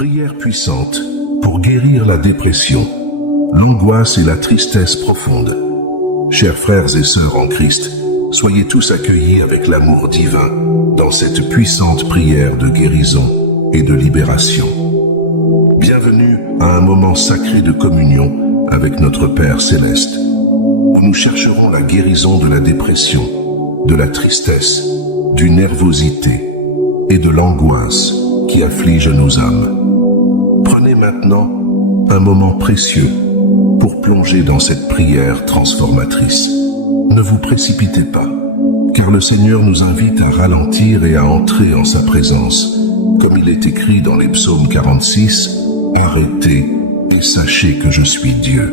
Prière puissante pour guérir la dépression, l'angoisse et la tristesse profonde. Chers frères et sœurs en Christ, soyez tous accueillis avec l'amour divin dans cette puissante prière de guérison et de libération. Bienvenue à un moment sacré de communion avec notre Père Céleste, où nous chercherons la guérison de la dépression, de la tristesse, du nervosité et de l'angoisse qui afflige nos âmes. Prenez maintenant un moment précieux pour plonger dans cette prière transformatrice. Ne vous précipitez pas, car le Seigneur nous invite à ralentir et à entrer en sa présence. Comme il est écrit dans les psaumes 46, « Arrêtez et sachez que je suis Dieu ».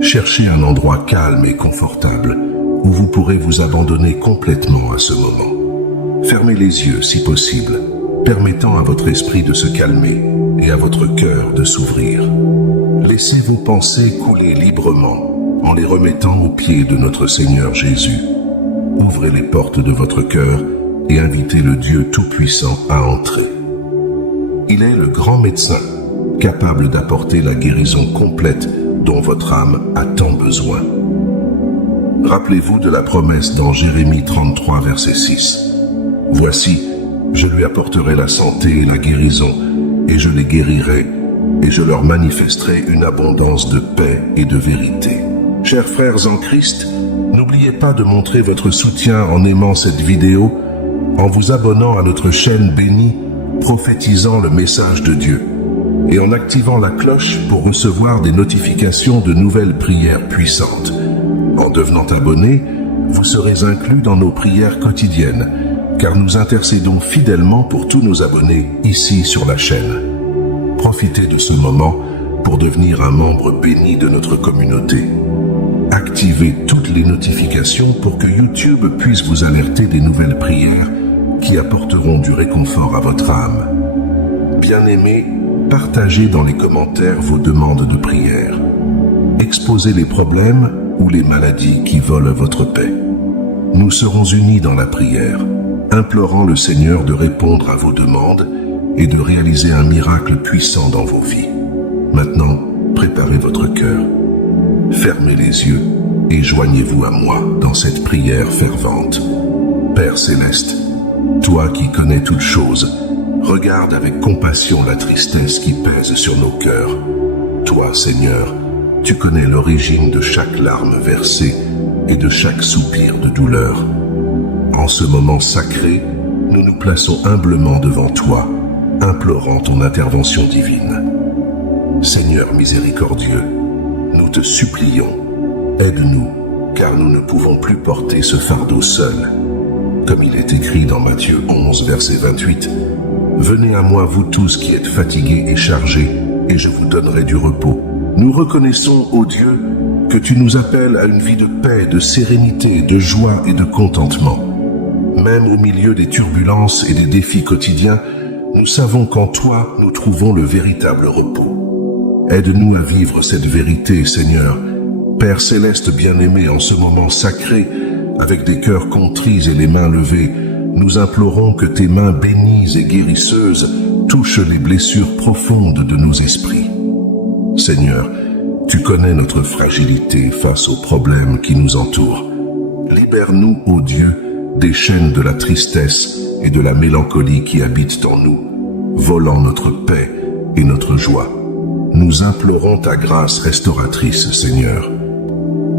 Cherchez un endroit calme et confortable où vous pourrez vous abandonner complètement à ce moment. Fermez les yeux si possible, permettant à votre esprit de se calmer et à votre cœur de s'ouvrir. Laissez vos pensées couler librement en les remettant aux pieds de notre Seigneur Jésus. Ouvrez les portes de votre cœur et invitez le Dieu Tout-Puissant à entrer. Il est le grand médecin, capable d'apporter la guérison complète dont votre âme a tant besoin. Rappelez-vous de la promesse dans Jérémie 33, verset 6. « Voici, je lui apporterai la santé et la guérison, et je les guérirai, et je leur manifesterai une abondance de paix et de vérité. » Chers frères en Christ, n'oubliez pas de montrer votre soutien en aimant cette vidéo, en vous abonnant à notre chaîne bénie, prophétisant le message de Dieu, et en activant la cloche pour recevoir des notifications de nouvelles prières puissantes. En devenant abonné, vous serez inclus dans nos prières quotidiennes, car nous intercédons fidèlement pour tous nos abonnés ici sur la chaîne. Profitez de ce moment pour devenir un membre béni de notre communauté. Activez toutes les notifications pour que YouTube puisse vous alerter des nouvelles prières qui apporteront du réconfort à votre âme. Bien-aimés, partagez dans les commentaires vos demandes de prière. Exposez les problèmes ou les maladies qui volent votre paix. Nous serons unis dans la prière, implorant le Seigneur de répondre à vos demandes et de réaliser un miracle puissant dans vos vies. Maintenant, préparez votre cœur. Fermez les yeux et joignez-vous à moi dans cette prière fervente. Père Céleste, toi qui connais toutes choses, regarde avec compassion la tristesse qui pèse sur nos cœurs. Toi, Seigneur, tu connais l'origine de chaque larme versée et de chaque soupir de douleur. En ce moment sacré, nous nous plaçons humblement devant toi, implorant ton intervention divine. Seigneur miséricordieux, nous te supplions, aide-nous, car nous ne pouvons plus porter ce fardeau seul. Comme il est écrit dans Matthieu 11, verset 28, « Venez à moi vous tous qui êtes fatigués et chargés, et je vous donnerai du repos. » Nous reconnaissons, ô Dieu, que tu nous appelles à une vie de paix, de sérénité, de joie et de contentement. Même au milieu des turbulences et des défis quotidiens, nous savons qu'en toi, nous trouvons le véritable repos. Aide-nous à vivre cette vérité, Seigneur. Père Céleste bien-aimé, en ce moment sacré, avec des cœurs contrits et les mains levées, nous implorons que tes mains bénies et guérisseuses touchent les blessures profondes de nos esprits. Seigneur, tu connais notre fragilité face aux problèmes qui nous entourent. Libère-nous, ô Dieu, des chaînes de la tristesse et de la mélancolie qui habitent en nous, volant notre paix et notre joie. Nous implorons ta grâce restauratrice, Seigneur.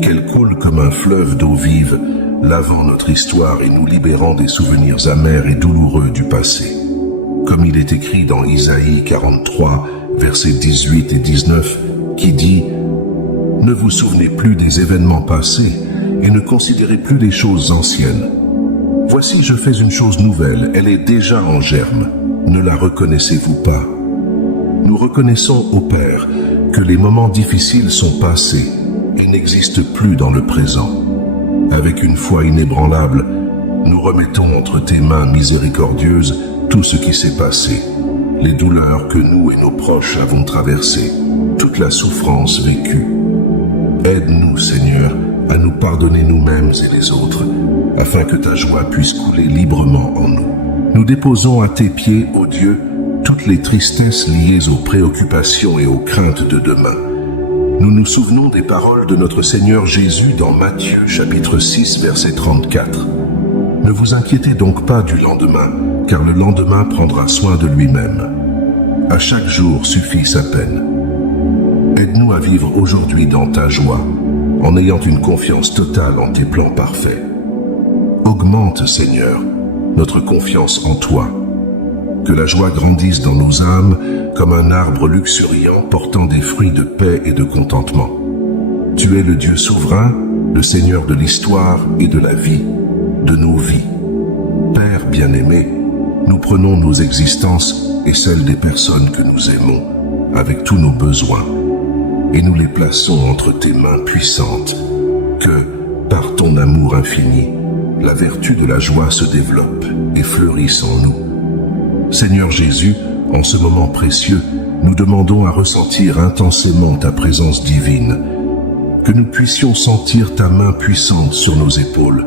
Qu'elle coule comme un fleuve d'eau vive, lavant notre histoire et nous libérant des souvenirs amers et douloureux du passé. Comme il est écrit dans Isaïe 43, versets 18 et 19, qui dit « Ne vous souvenez plus des événements passés et ne considérez plus les choses anciennes. Voici, je fais une chose nouvelle, elle est déjà en germe. Ne la reconnaissez-vous pas ?» Nous reconnaissons, ô Père, que les moments difficiles sont passés et n'existent plus dans le présent. Avec une foi inébranlable, nous remettons entre tes mains miséricordieuses tout ce qui s'est passé, les douleurs que nous et nos proches avons traversées, toute la souffrance vécue. Aide-nous, Seigneur, à nous pardonner nous-mêmes et les autres, afin que ta joie puisse couler librement en nous. Nous déposons à tes pieds, ô Dieu, toutes toutes les tristesses liées aux préoccupations et aux craintes de demain, nous nous souvenons des paroles de notre Seigneur Jésus dans Matthieu chapitre 6 verset 34. Ne vous inquiétez donc pas du lendemain, car le lendemain prendra soin de lui-même. À chaque jour suffit sa peine. Aide-nous à vivre aujourd'hui dans ta joie, en ayant une confiance totale en tes plans parfaits. Augmente, Seigneur, notre confiance en toi. Que la joie grandisse dans nos âmes comme un arbre luxuriant portant des fruits de paix et de contentement. Tu es le Dieu souverain, le Seigneur de l'histoire et de la vie, de nos vies. Père bien-aimé, nous prenons nos existences et celles des personnes que nous aimons, avec tous nos besoins, et nous les plaçons entre tes mains puissantes, que, par ton amour infini, la vertu de la joie se développe et fleurisse en nous. Seigneur Jésus, en ce moment précieux, nous demandons à ressentir intensément ta présence divine, que nous puissions sentir ta main puissante sur nos épaules,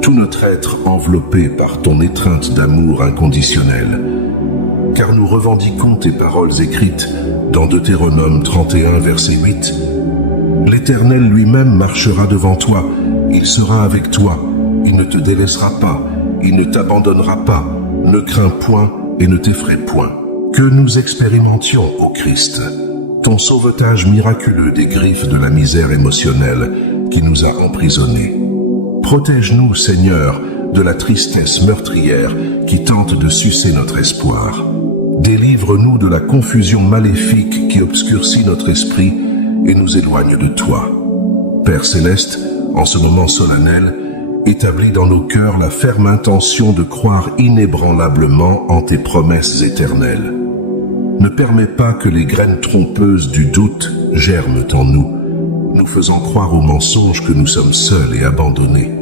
tout notre être enveloppé par ton étreinte d'amour inconditionnel. Car nous revendiquons tes paroles écrites dans Deutéronome 31, verset 8. L'Éternel lui-même marchera devant toi, il sera avec toi, il ne te délaissera pas, il ne t'abandonnera pas, ne crains point et ne t'effraie point. Que nous expérimentions, ô Christ, ton sauvetage miraculeux des griffes de la misère émotionnelle qui nous a emprisonnés. Protège-nous, Seigneur, de la tristesse meurtrière qui tente de sucer notre espoir. Délivre-nous de la confusion maléfique qui obscurcit notre esprit et nous éloigne de toi. Père céleste, en ce moment solennel, établis dans nos cœurs la ferme intention de croire inébranlablement en tes promesses éternelles. Ne permets pas que les graines trompeuses du doute germent en nous, nous faisant croire au mensonge que nous sommes seuls et abandonnés.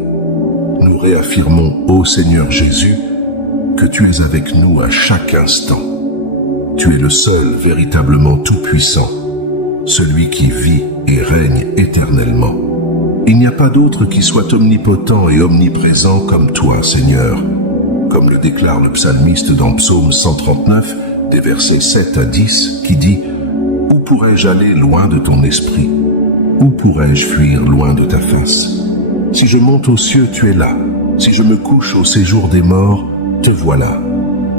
Nous réaffirmons, ô Seigneur Jésus, que tu es avec nous à chaque instant. Tu es le seul véritablement tout-puissant, celui qui vit et règne éternellement. Il n'y a pas d'autre qui soit omnipotent et omniprésent comme toi, Seigneur, comme le déclare le psalmiste dans Psaume 139, des versets 7 à 10, qui dit « Où pourrais-je aller loin de ton esprit? Où pourrais-je fuir loin de ta face? Si je monte aux cieux, tu es là. Si je me couche au séjour des morts, te voilà.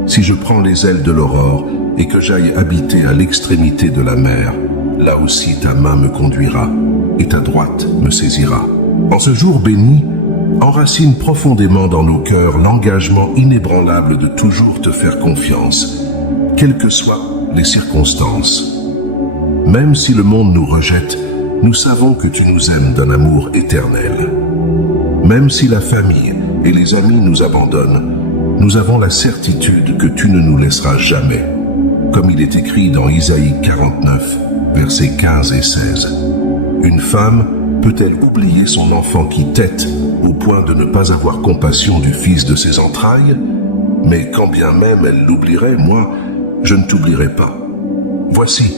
Si je prends les ailes de l'aurore et que j'aille habiter à l'extrémité de la mer, là aussi ta main me conduira et ta droite me saisira. » En ce jour béni, enracine profondément dans nos cœurs l'engagement inébranlable de toujours te faire confiance, quelles que soient les circonstances. Même si le monde nous rejette, nous savons que tu nous aimes d'un amour éternel. Même si la famille et les amis nous abandonnent, nous avons la certitude que tu ne nous laisseras jamais, comme il est écrit dans Isaïe 49, versets 15 et 16. Une femme peut-elle oublier son enfant qui tète au point de ne pas avoir compassion du fils de ses entrailles? Mais quand bien même elle l'oublierait, moi, je ne t'oublierai pas. Voici,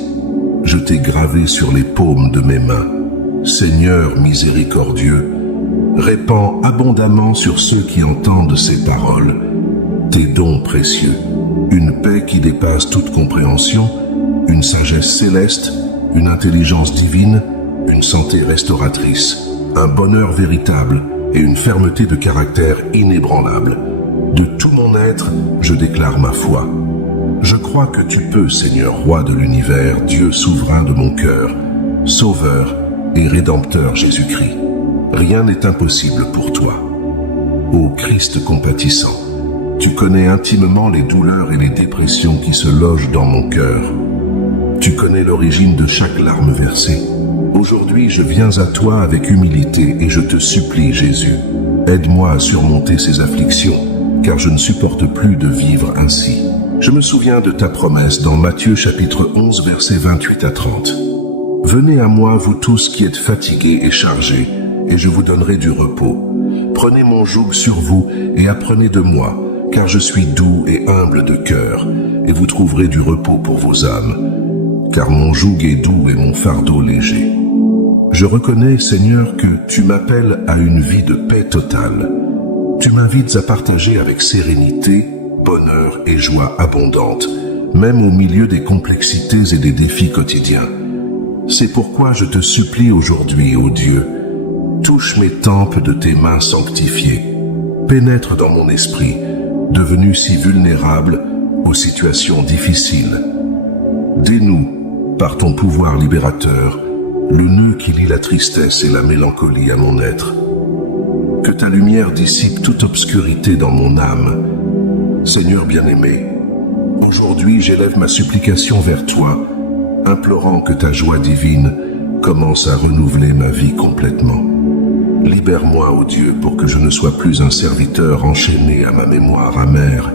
je t'ai gravé sur les paumes de mes mains. Seigneur miséricordieux, répands abondamment sur ceux qui entendent ces paroles tes dons précieux, une paix qui dépasse toute compréhension, une sagesse céleste, une intelligence divine, une santé restauratrice, un bonheur véritable et une fermeté de caractère inébranlable. De tout mon être, je déclare ma foi. Je crois que tu peux, Seigneur, roi de l'univers, Dieu souverain de mon cœur, sauveur et rédempteur Jésus-Christ. Rien n'est impossible pour toi. Ô Christ compatissant, tu connais intimement les douleurs et les dépressions qui se logent dans mon cœur. Tu connais l'origine de chaque larme versée. Aujourd'hui, je viens à toi avec humilité et je te supplie, Jésus, aide-moi à surmonter ces afflictions, car je ne supporte plus de vivre ainsi. Je me souviens de ta promesse dans Matthieu chapitre 11, versets 28 à 30. « Venez à moi, vous tous qui êtes fatigués et chargés, et je vous donnerai du repos. Prenez mon joug sur vous et apprenez de moi, car je suis doux et humble de cœur, et vous trouverez du repos pour vos âmes. Car mon joug est doux et mon fardeau léger. » Je reconnais, Seigneur, que tu m'appelles à une vie de paix totale. Tu m'invites à partager avec sérénité, bonheur et joie abondante même au milieu des complexités et des défis quotidiens. C'est pourquoi je te supplie aujourd'hui, ô Dieu, touche mes tempes de tes mains sanctifiées, pénètre dans mon esprit, devenu si vulnérable aux situations difficiles. Dénoue, par ton pouvoir libérateur, le nœud qui lie la tristesse et la mélancolie à mon être. Que ta lumière dissipe toute obscurité dans mon âme. Seigneur bien-aimé, aujourd'hui j'élève ma supplication vers toi, implorant que ta joie divine commence à renouveler ma vie complètement. Libère-moi, ô Dieu, pour que je ne sois plus un serviteur enchaîné à ma mémoire amère,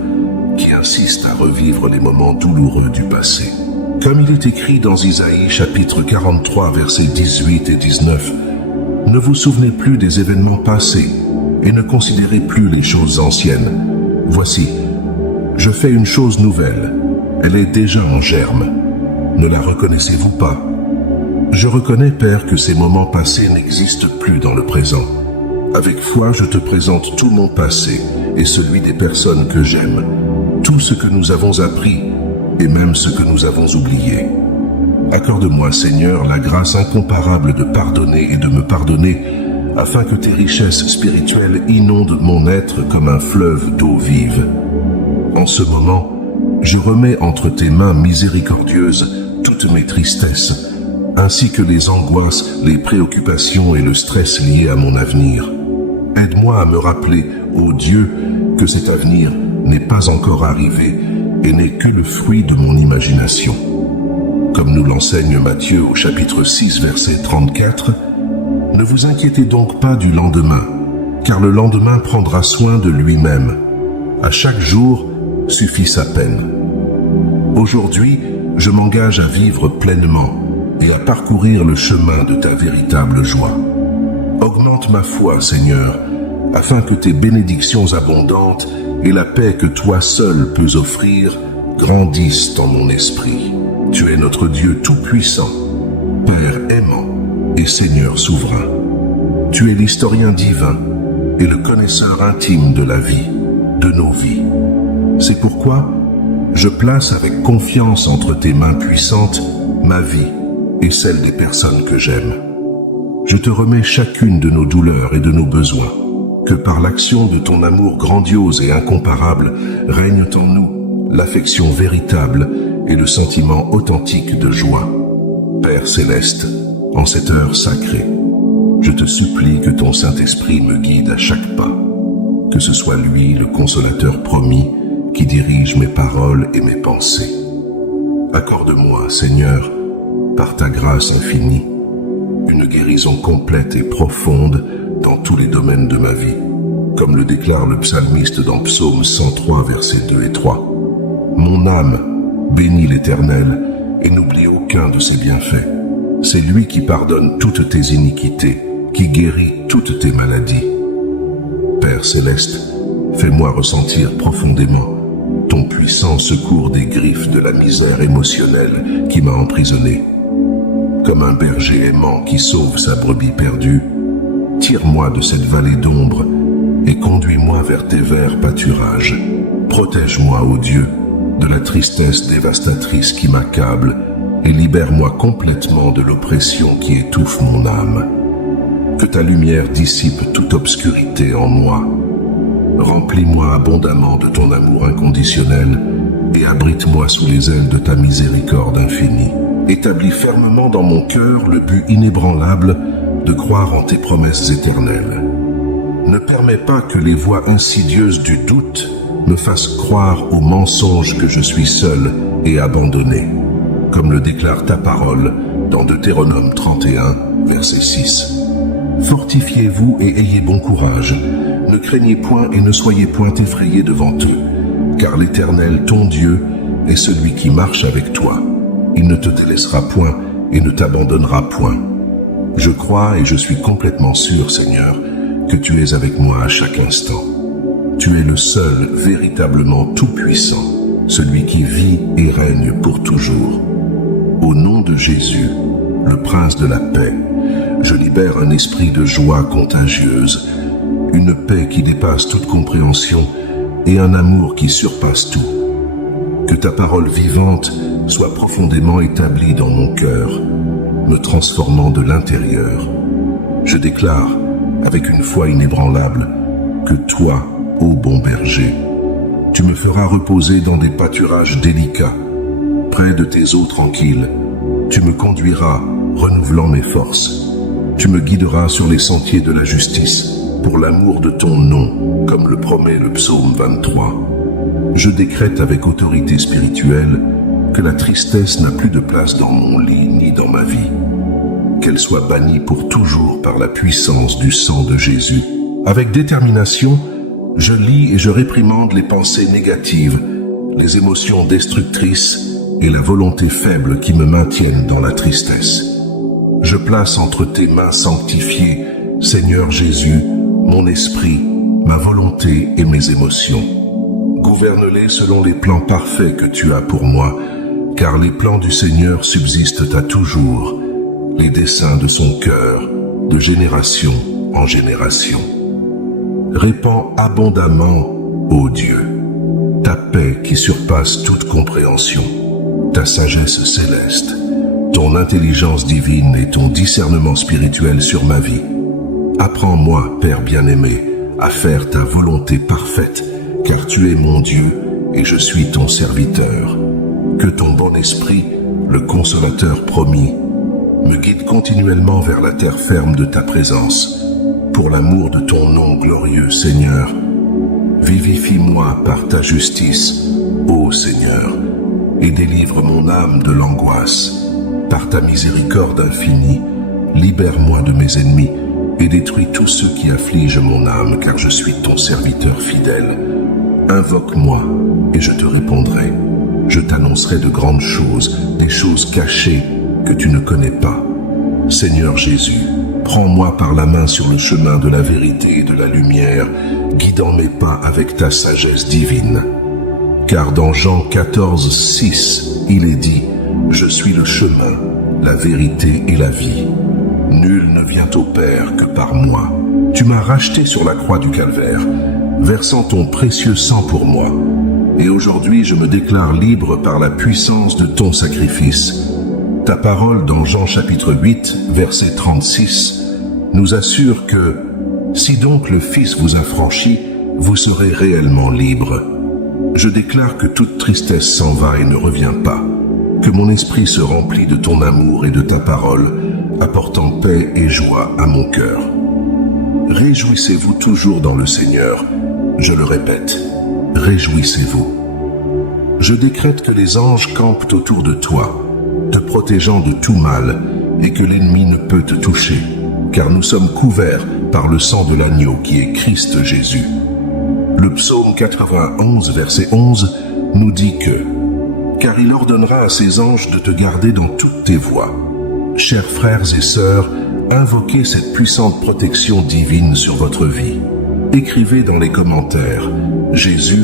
qui insiste à revivre les moments douloureux du passé. Comme il est écrit dans Isaïe chapitre 43 versets 18 et 19, « Ne vous souvenez plus des événements passés et ne considérez plus les choses anciennes. Voici, je fais une chose nouvelle, elle est déjà en germe. Ne la reconnaissez-vous pas? Je reconnais, Père, que ces moments passés n'existent plus dans le présent. Avec foi, je te présente tout mon passé et celui des personnes que j'aime, tout ce que nous avons appris et même ce que nous avons oublié. Accorde-moi, Seigneur, la grâce incomparable de pardonner et de me pardonner, afin que tes richesses spirituelles inondent mon être comme un fleuve d'eau vive. En ce moment, je remets entre tes mains miséricordieuses toutes mes tristesses, ainsi que les angoisses, les préoccupations et le stress liés à mon avenir. Aide-moi à me rappeler, ô Dieu, que cet avenir n'est pas encore arrivé et n'est que le fruit de mon imagination. Comme nous l'enseigne Matthieu au chapitre 6, verset 34, « Ne vous inquiétez donc pas du lendemain, car le lendemain prendra soin de lui-même. À chaque jour suffit sa peine. » Aujourd'hui, je m'engage à vivre pleinement et à parcourir le chemin de ta véritable joie. Augmente ma foi, Seigneur, afin que tes bénédictions abondantes et la paix que toi seul peux offrir grandissent en mon esprit. Tu es notre Dieu tout-puissant, Père aimant et Seigneur souverain. Tu es l'historien divin et le connaisseur intime de la vie, de nos vies. C'est pourquoi je place avec confiance entre tes mains puissantes ma vie et celle des personnes que j'aime. Je te remets chacune de nos douleurs et de nos besoins, que par l'action de ton amour grandiose et incomparable règne en nous l'affection véritable et le sentiment authentique de joie. Père céleste, en cette heure sacrée, je te supplie que ton Saint-Esprit me guide à chaque pas, que ce soit lui, le consolateur promis, qui dirige mes paroles et mes pensées. Accorde-moi, Seigneur, par ta grâce infinie, une guérison complète et profonde dans tous les domaines de ma vie, comme le déclare le psalmiste dans Psaume 103, versets 2 et 3. Mon âme bénit l'Éternel et n'oublie aucun de ses bienfaits. C'est lui qui pardonne toutes tes iniquités, qui guérit toutes tes maladies. Père céleste, fais-moi ressentir profondément ton puissant secours des griffes de la misère émotionnelle qui m'a emprisonné. Comme un berger aimant qui sauve sa brebis perdue, tire-moi de cette vallée d'ombre et conduis-moi vers tes verts pâturages. Protège-moi, ô Dieu, de la tristesse dévastatrice qui m'accable et libère-moi complètement de l'oppression qui étouffe mon âme. Que ta lumière dissipe toute obscurité en moi. Remplis-moi abondamment de ton amour inconditionnel et abrite-moi sous les ailes de ta miséricorde infinie. Établis fermement dans mon cœur le but inébranlable de croire en tes promesses éternelles. Ne permets pas que les voix insidieuses du doute me fassent croire au mensonge que je suis seul et abandonné, comme le déclare ta parole dans Deutéronome 31, verset 6. Fortifiez-vous et ayez bon courage. Ne craignez point et ne soyez point effrayés devant eux, car l'Éternel, ton Dieu, est celui qui marche avec toi. Il ne te délaissera point et ne t'abandonnera point. Je crois et je suis complètement sûr, Seigneur, que tu es avec moi à chaque instant. Tu es le seul véritablement tout-puissant, celui qui vit et règne pour toujours. Au nom de Jésus, le Prince de la paix, je libère un esprit de joie contagieuse, une paix qui dépasse toute compréhension et un amour qui surpasse tout. Que que ta parole vivante soit profondément établie dans mon cœur, me transformant de l'intérieur. Je déclare, avec une foi inébranlable, que toi, ô bon berger, tu me feras reposer dans des pâturages délicats, près de tes eaux tranquilles. Tu me conduiras, renouvelant mes forces. Tu me guideras sur les sentiers de la justice, pour l'amour de ton nom, comme le promet le psaume 23. Je décrète avec autorité spirituelle que la tristesse n'a plus de place dans mon lit ni dans ma vie. Qu'elle soit bannie pour toujours par la puissance du sang de Jésus. Avec détermination, je lis et je réprimande les pensées négatives, les émotions destructrices et la volonté faible qui me maintiennent dans la tristesse. Je place entre tes mains sanctifiées, Seigneur Jésus, mon esprit, ma volonté et mes émotions. Gouverne-les selon les plans parfaits que tu as pour moi, car les plans du Seigneur subsistent à toujours, les desseins de son cœur, de génération en génération. Répands abondamment, ô Dieu, ta paix qui surpasse toute compréhension, ta sagesse céleste, ton intelligence divine et ton discernement spirituel sur ma vie. Apprends-moi, Père bien-aimé, à faire ta volonté parfaite, car tu es mon Dieu et je suis ton serviteur. Que ton bon esprit, le consolateur promis, me guide continuellement vers la terre ferme de ta présence. Pour l'amour de ton nom glorieux, Seigneur, vivifie-moi par ta justice, ô Seigneur, et délivre mon âme de l'angoisse. Par ta miséricorde infinie, libère-moi de mes ennemis et détruis tous ceux qui affligent mon âme, car je suis ton serviteur fidèle. Invoque-moi et je te répondrai. Je t'annoncerai de grandes choses, des choses cachées que tu ne connais pas. Seigneur Jésus, prends-moi par la main sur le chemin de la vérité et de la lumière, guidant mes pas avec ta sagesse divine. Car dans Jean 14, 6, il est dit « Je suis le chemin, la vérité et la vie. Nul ne vient au Père que par moi. Tu m'as racheté sur la croix du Calvaire, versant ton précieux sang pour moi. Et aujourd'hui, je me déclare libre par la puissance de ton sacrifice. » Ta parole dans Jean chapitre 8, verset 36, nous assure que « Si donc le Fils vous a franchi, vous serez réellement libre. » Je déclare que toute tristesse s'en va et ne revient pas, que mon esprit se remplit de ton amour et de ta parole, apportant paix et joie à mon cœur. Réjouissez-vous toujours dans le Seigneur. Je le répète, réjouissez-vous. Je décrète que les anges campent autour de toi, te protégeant de tout mal, et que l'ennemi ne peut te toucher, car nous sommes couverts par le sang de l'agneau qui est Christ Jésus. Le psaume 91, verset 11, nous dit que « Car il ordonnera à ses anges de te garder dans toutes tes voies. » Chers frères et sœurs, invoquez cette puissante protection divine sur votre vie. Écrivez dans les commentaires « Jésus,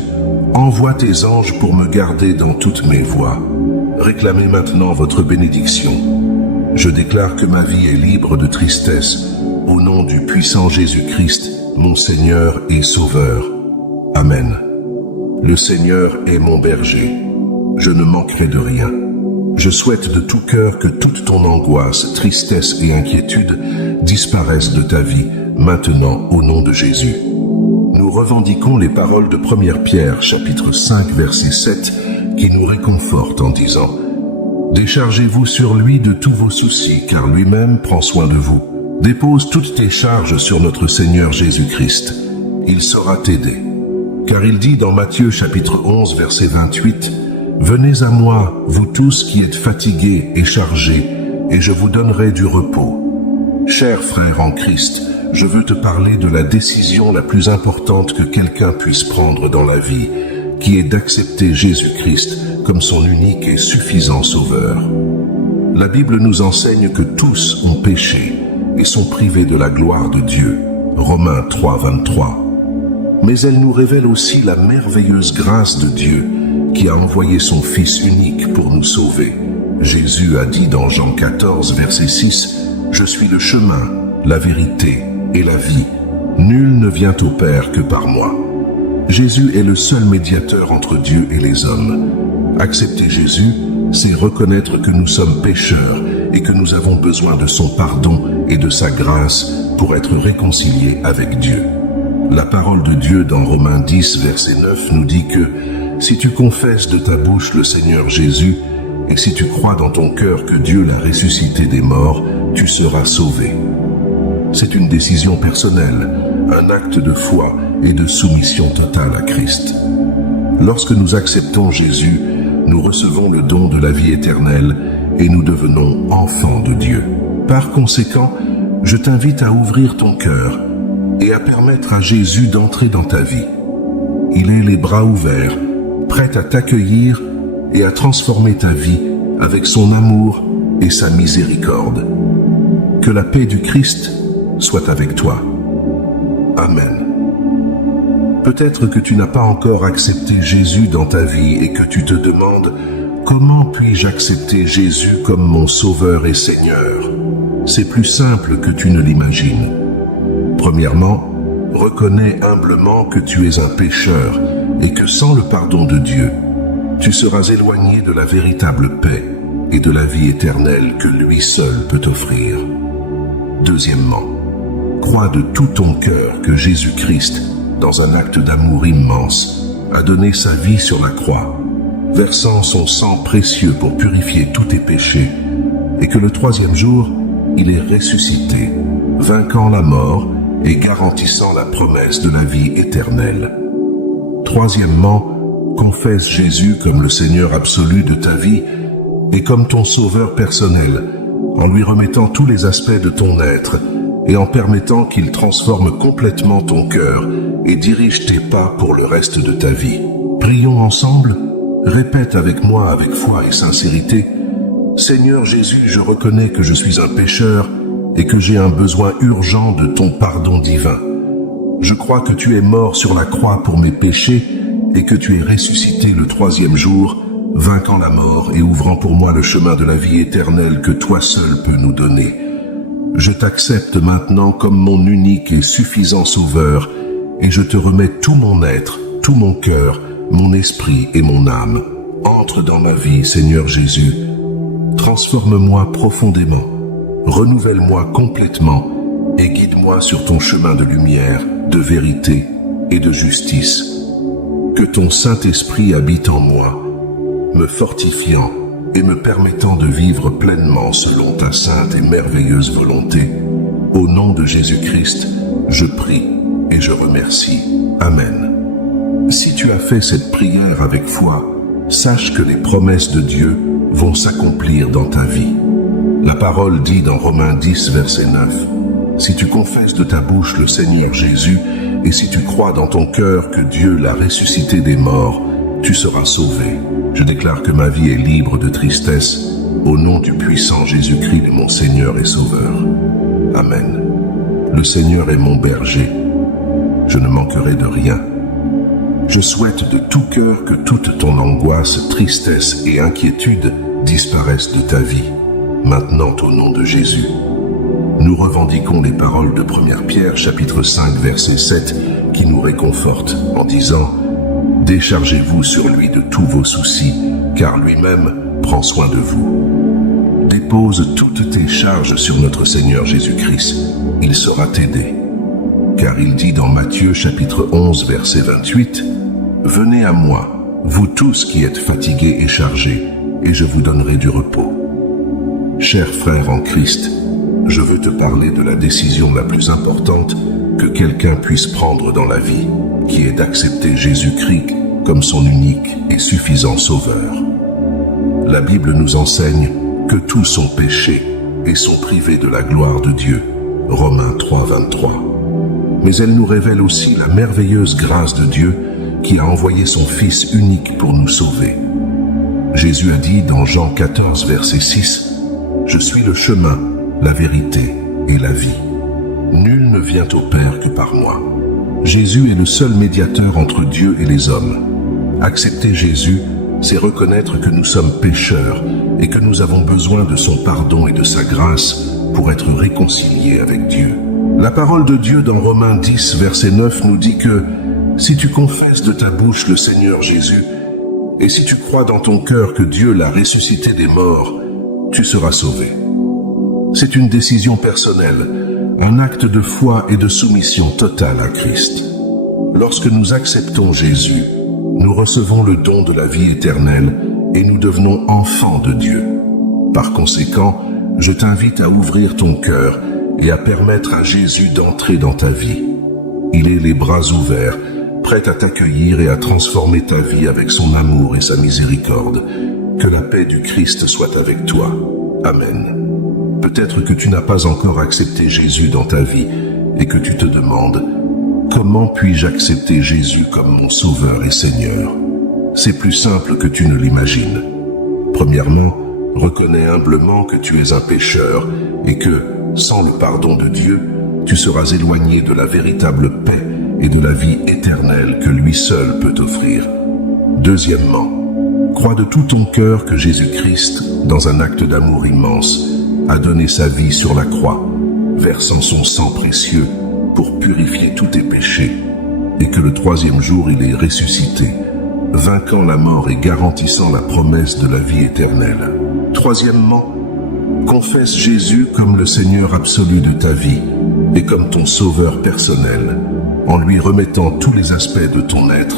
envoie tes anges pour me garder dans toutes mes voies. » Réclamez maintenant votre bénédiction. Je déclare que ma vie est libre de tristesse, au nom du puissant Jésus-Christ, mon Seigneur et Sauveur. Amen. Le Seigneur est mon berger. Je ne manquerai de rien. Je souhaite de tout cœur que toute ton angoisse, tristesse et inquiétude disparaissent de ta vie, maintenant au nom de Jésus. Nous revendiquons les paroles de 1 Pierre, chapitre 5, verset 7, qui nous réconforte en disant « Déchargez-vous sur lui de tous vos soucis, car lui-même prend soin de vous. Dépose toutes tes charges sur notre Seigneur Jésus-Christ. Il saura t'aider. » Car il dit dans Matthieu chapitre 11, verset 28, « Venez à moi, vous tous qui êtes fatigués et chargés, et je vous donnerai du repos. » Chers frères en Christ, je veux te parler de la décision la plus importante que quelqu'un puisse prendre dans la vie, qui est d'accepter Jésus-Christ comme son unique et suffisant Sauveur. La Bible nous enseigne que tous ont péché et sont privés de la gloire de Dieu. Romains 3, 23. Mais elle nous révèle aussi la merveilleuse grâce de Dieu qui a envoyé son Fils unique pour nous sauver. Jésus a dit dans Jean 14, verset 6, « Je suis le chemin, la vérité et la vie. Nul ne vient au Père que par moi. » Jésus est le seul médiateur entre Dieu et les hommes. Accepter Jésus, c'est reconnaître que nous sommes pécheurs et que nous avons besoin de son pardon et de sa grâce pour être réconciliés avec Dieu. La parole de Dieu dans Romains 10, verset 9 nous dit que si tu confesses de ta bouche le Seigneur Jésus et si tu crois dans ton cœur que Dieu l'a ressuscité des morts, tu seras sauvé. C'est une décision personnelle, un acte de foi et de soumission totale à Christ. Lorsque nous acceptons Jésus, nous recevons le don de la vie éternelle et nous devenons enfants de Dieu. Par conséquent, je t'invite à ouvrir ton cœur et à permettre à Jésus d'entrer dans ta vie. Il est les bras ouverts, prêt à t'accueillir et à transformer ta vie avec son amour et sa miséricorde. Que la paix du Christ soit avec toi. Amen. Peut-être que tu n'as pas encore accepté Jésus dans ta vie et que tu te demandes « Comment puis-je accepter Jésus comme mon Sauveur et Seigneur ?» C'est plus simple que tu ne l'imagines. Premièrement, reconnais humblement que tu es un pécheur et que sans le pardon de Dieu, tu seras éloigné de la véritable paix et de la vie éternelle que lui seul peut t'offrir. Deuxièmement, crois de tout ton cœur que Jésus-Christ, dans un acte d'amour immense, a donné sa vie sur la croix, versant son sang précieux pour purifier tous tes péchés, et que le troisième jour, il est ressuscité, vainquant la mort et garantissant la promesse de la vie éternelle. Troisièmement, confesse Jésus comme le Seigneur absolu de ta vie et comme ton sauveur personnel, en lui remettant tous les aspects de ton être et en permettant qu'il transforme complètement ton cœur et dirige tes pas pour le reste de ta vie. Prions ensemble. Répète avec moi avec foi et sincérité. Seigneur Jésus, je reconnais que je suis un pécheur et que j'ai un besoin urgent de ton pardon divin. Je crois que tu es mort sur la croix pour mes péchés et que tu es ressuscité le troisième jour, vainquant la mort et ouvrant pour moi le chemin de la vie éternelle que toi seul peux nous donner. Je t'accepte maintenant comme mon unique et suffisant sauveur et je te remets tout mon être, tout mon cœur, mon esprit et mon âme. Entre dans ma vie, Seigneur Jésus. Transforme-moi profondément, renouvelle-moi complètement et guide-moi sur ton chemin de lumière, de vérité et de justice. Que ton Saint-Esprit habite en moi, me fortifiant et me permettant de vivre pleinement selon ta sainte et merveilleuse volonté. Au nom de Jésus-Christ, je prie et je remercie. Amen. Si tu as fait cette prière avec foi, sache que les promesses de Dieu vont s'accomplir dans ta vie. La parole dit dans Romains 10, verset 9, « Si tu confesses de ta bouche le Seigneur Jésus, et si tu crois dans ton cœur que Dieu l'a ressuscité des morts, tu seras sauvé. » Je déclare que ma vie est libre de tristesse, au nom du puissant Jésus-Christ, mon Seigneur et Sauveur. Amen. Le Seigneur est mon berger. Je ne manquerai de rien. Je souhaite de tout cœur que toute ton angoisse, tristesse et inquiétude disparaissent de ta vie, maintenant au nom de Jésus. Nous revendiquons les paroles de 1 Pierre, chapitre 5, verset 7, qui nous réconfortent en disant « Déchargez-vous sur lui de tous vos soucis, car lui-même prend soin de vous. » Dépose toutes tes charges sur notre Seigneur Jésus-Christ, il saura t'aider. Car il dit dans Matthieu, chapitre 11, verset 28, « Venez à moi, vous tous qui êtes fatigués et chargés, et je vous donnerai du repos. » Chers frères en Christ, je veux te parler de la décision la plus importante que quelqu'un puisse prendre dans la vie, qui est d'accepter Jésus-Christ comme son unique et suffisant sauveur. La Bible nous enseigne que tous sont péchés et sont privés de la gloire de Dieu. Romains 3, 23. Mais elle nous révèle aussi la merveilleuse grâce de Dieu qui a envoyé son Fils unique pour nous sauver. Jésus a dit dans Jean 14, verset 6, « Je suis le chemin, la vérité et la vie. Nul ne vient au Père que par moi. » Jésus est le seul médiateur entre Dieu et les hommes. Accepter Jésus, c'est reconnaître que nous sommes pécheurs et que nous avons besoin de son pardon et de sa grâce pour être réconciliés avec Dieu. La parole de Dieu dans Romains 10, verset 9 nous dit que « Si tu confesses de ta bouche le Seigneur Jésus, Et si tu crois dans ton cœur que Dieu l'a ressuscité des morts, tu seras sauvé. C'est une décision personnelle, un acte de foi et de soumission totale à Christ. Lorsque nous acceptons Jésus, nous recevons le don de la vie éternelle et nous devenons enfants de Dieu. Par conséquent, je t'invite à ouvrir ton cœur et à permettre à Jésus d'entrer dans ta vie. Il est les bras ouverts, prêt à t'accueillir et à transformer ta vie avec son amour et sa miséricorde. Que la paix du Christ soit avec toi. Amen. Peut-être que tu n'as pas encore accepté Jésus dans ta vie et que tu te demandes « Comment puis-je accepter Jésus comme mon Sauveur et Seigneur ?» C'est plus simple que tu ne l'imagines. Premièrement, reconnais humblement que tu es un pécheur et que, sans le pardon de Dieu, tu seras éloigné de la véritable paix et de la vie éternelle que lui seul peut t'offrir. Deuxièmement, crois de tout ton cœur que Jésus-Christ, dans un acte d'amour immense, a donné sa vie sur la croix, versant son sang précieux pour purifier tous tes péchés, et que le troisième jour il est ressuscité, vainquant la mort et garantissant la promesse de la vie éternelle. Troisièmement, confesse Jésus comme le Seigneur absolu de ta vie et comme ton sauveur personnel, en lui remettant tous les aspects de ton être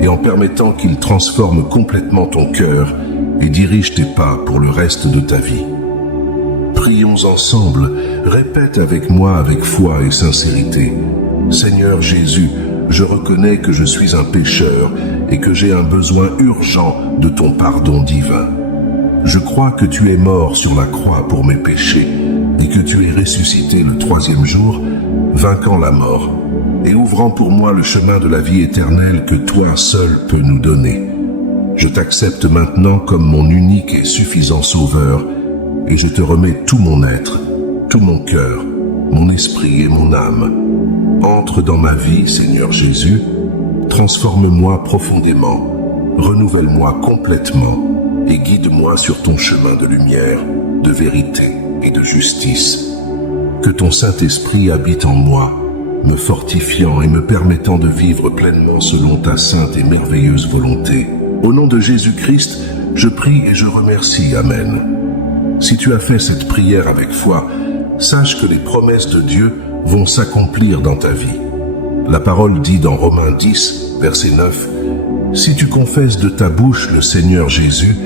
et en permettant qu'il transforme complètement ton cœur et dirige tes pas pour le reste de ta vie. Prions ensemble, répète avec moi avec foi et sincérité. Seigneur Jésus, je reconnais que je suis un pécheur et que j'ai un besoin urgent de ton pardon divin. Je crois que tu es mort sur la croix pour mes péchés et que tu es ressuscité le troisième jour, vainquant la mort et ouvrant pour moi le chemin de la vie éternelle que toi seul peux nous donner. Je t'accepte maintenant comme mon unique et suffisant sauveur et je te remets tout mon être, tout mon cœur, mon esprit et mon âme. Entre dans ma vie, Seigneur Jésus, transforme-moi profondément, renouvelle-moi complètement et guide-moi sur ton chemin de lumière, de vérité et de justice. Que ton Saint-Esprit habite en moi, me fortifiant et me permettant de vivre pleinement selon ta sainte et merveilleuse volonté. Au nom de Jésus-Christ, je prie et je remercie. Amen. Si tu as fait cette prière avec foi, sache que les promesses de Dieu vont s'accomplir dans ta vie. La parole dit dans Romains 10, verset 9, « Si tu confesses de ta bouche le Seigneur Jésus,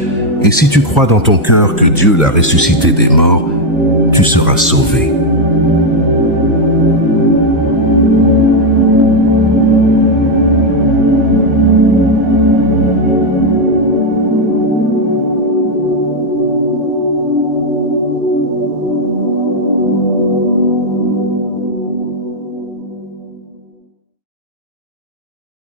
et si tu crois dans ton cœur que Dieu l'a ressuscité des morts, tu seras sauvé. »